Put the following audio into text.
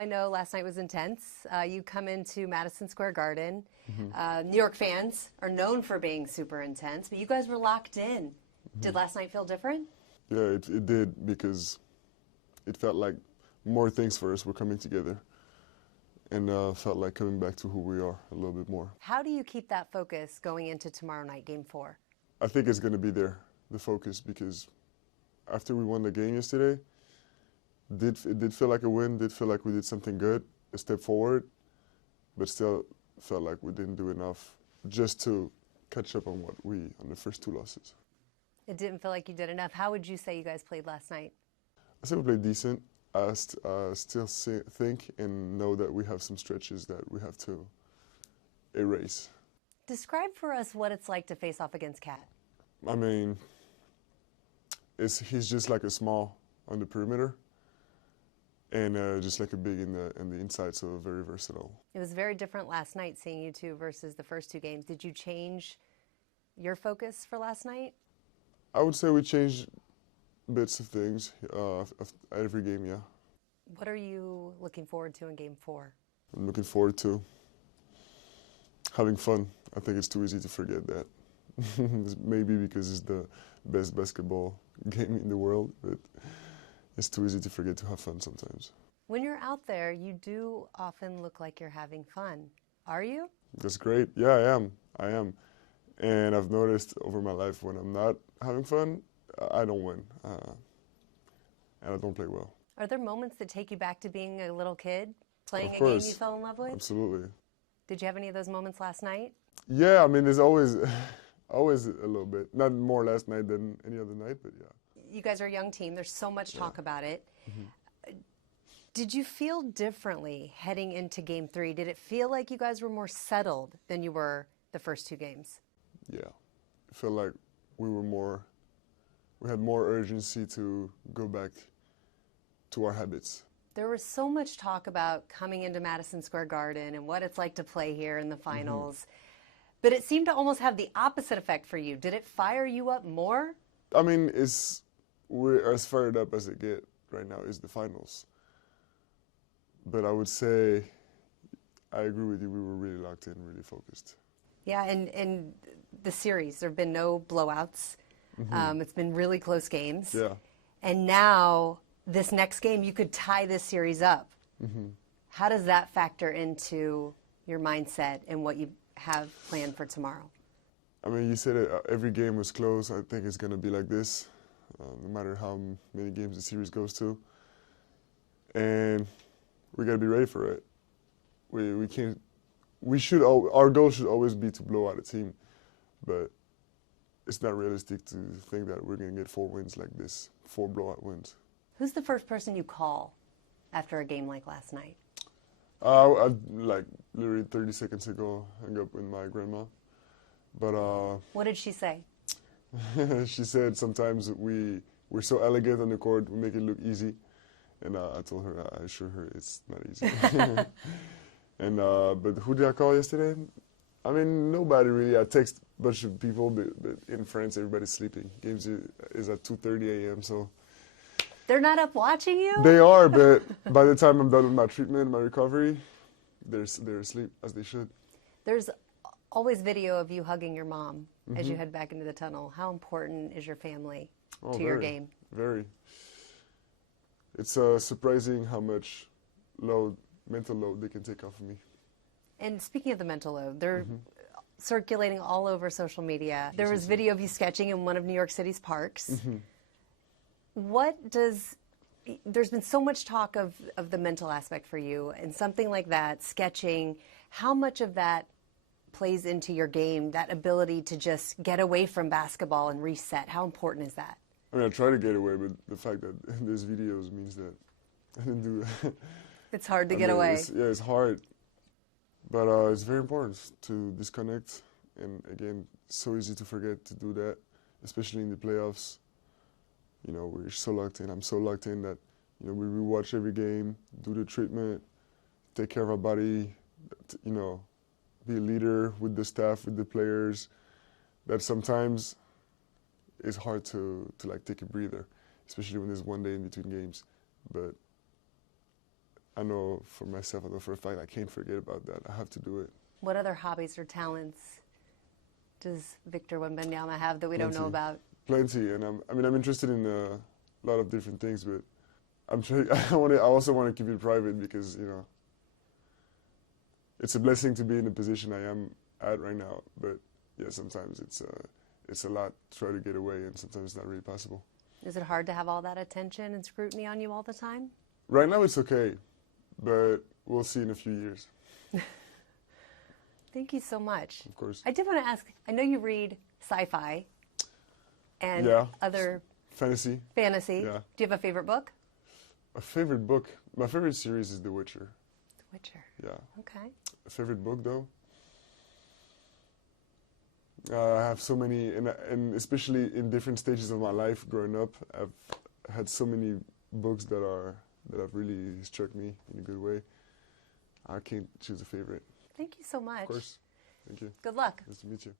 I know last night was intense. You come into Madison Square Garden. New York fans are known for being super intense, but you guys were locked in. Did last night feel different? Yeah, it did, because it felt like more things for us were coming together, and felt like coming back to who we are a little bit more. How do you keep that focus going into tomorrow night, Game 4? I think it's going to be there, the focus, because after we won the game yesterday, it did feel like a win, did feel like we did something good, a step forward, but still felt like we didn't do enough just to catch up on on the first two losses. It didn't feel like you did enough. How would you say you guys played last night? I said we played decent. I still think and know that we have some stretches that we have to erase. Describe for us what it's like to face off against Cat. I mean, he's just like a small on the perimeter, and just like a big in the inside, so very versatile. It was very different last night seeing you two versus the first two games. Did you change your focus for last night? I would say we changed bits of things of every game, yeah. What are you looking forward to in Game 4? I'm looking forward to having fun. I think it's too easy to forget that. Maybe because it's the best basketball game in the world, but it's too easy to forget to have fun sometimes. When you're out there, you do often look like you're having fun. Are you? That's great. Yeah, I am. I am. And I've noticed over my life when I'm not having fun, I don't win. And I don't play well. Are there moments that take you back to being a little kid, playing Of a course. game you fell in love with? Absolutely. Did you have any of those moments last night? Yeah, I mean, there's always a little bit. Not more last night than any other night, but yeah. You guys are a young team. There's so much talk about it. Did you feel differently heading into Game 3? Did it feel like you guys were more settled than you were the first two games? Yeah. I feel like we had more urgency to go back to our habits. There was so much talk about coming into Madison Square Garden and what it's like to play here in the finals. But it seemed to almost have the opposite effect for you. Did it fire you up more? I mean, we're as fired up as it get right now is the finals. But I would say, I agree with you, we were really locked in, really focused. Yeah, and the series, there have been no blowouts. It's been really close games. Yeah. And now, this next game, you could tie this series up. How does that factor into your mindset and what you have planned for tomorrow? I mean, you said it, every game was close. I think it's going to be like this, no matter how many games the series goes to. And we got to be ready for it. Our goal should always be to blow out a team, but it's not realistic to think that we're going to get 4 wins like this, 4 blowout wins. Who's the first person you call after a game like last night? I like literally 30 seconds ago, hung up with my grandma. But what did she say? she said sometimes we're so elegant on the court, we make it look easy. And I told her, I assure her it's not easy. And but who did I call yesterday? I mean, nobody really. I text a bunch of people, but in France, everybody's sleeping. Games is at 2:30 a.m., so. They're not up watching you? They are, but by the time I'm done with my treatment, my recovery, they're asleep, as they should. There's always video of you hugging your mom as you head back into the tunnel. How important is your family to your game? Very. It's surprising how much mental load they can take off of me. And speaking of the mental load, they're circulating all over social media. There was video of you sketching in one of New York City's parks. There's been so much talk of the mental aspect for you, and something like that, sketching, how much of that plays into your game, that ability to just get away from basketball and reset? How important is that? I mean, I try to get away, but the fact that there's videos means that I didn't do that. It's hard to get away. It's hard. But it's very important to disconnect. And again, it's so easy to forget to do that, especially in the playoffs. You know, we're so locked in. I'm so locked in that, you know, we rewatch every game, do the treatment, take care of our body, you know, be a leader with the staff, with the players. That sometimes is hard to like take a breather, especially when there's one day in between games. But I know for myself, I know for a fact I can't forget about that. I have to do it. What other hobbies or talents does Victor Wembanyama have that we don't know Plenty. about? Plenty, and I'm interested in a lot of different things, but I'm trying. I also want to keep it private because it's a blessing to be in the position I am at right now. But yeah, sometimes it's a lot to try to get away, and sometimes it's not really possible. Is it hard to have all that attention and scrutiny on you all the time? Right now, it's okay, but we'll see in a few years. Thank you so much. Of course. I did want to ask, I know you read sci-fi and other fantasy. Fantasy. Yeah. Do you have a favorite book? A favorite book? My favorite series is The Witcher. The Witcher. Yeah. Okay. A favorite book, though? I have so many, and especially in different stages of my life growing up, I've had so many books that have really struck me in a good way. I can't choose a favorite. Thank you so much. Of course. Thank you. Good luck. Nice to meet you.